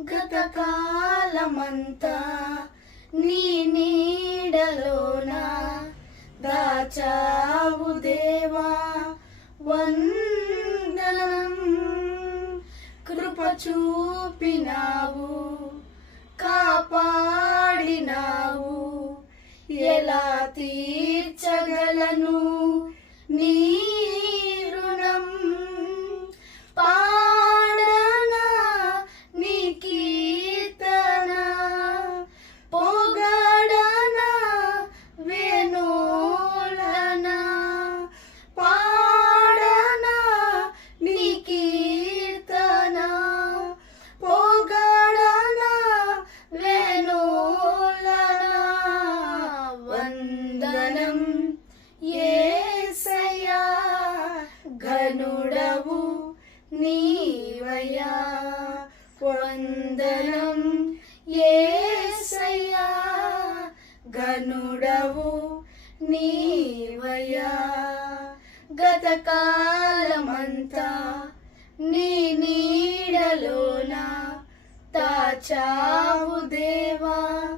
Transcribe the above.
గతకాలమంతా నీ నీడలోన దాచావు దేవా. వందనం కృప చూపినావు కాపాడినావు. ఎలా తీర్చగలను? ఘనుడవు నీవయ్యా. వందనం ఏసయ్యా. ఘనుడవు నీవయ్యా. గతకాలమంతా నీ నీడలోన తాచావు దేవా.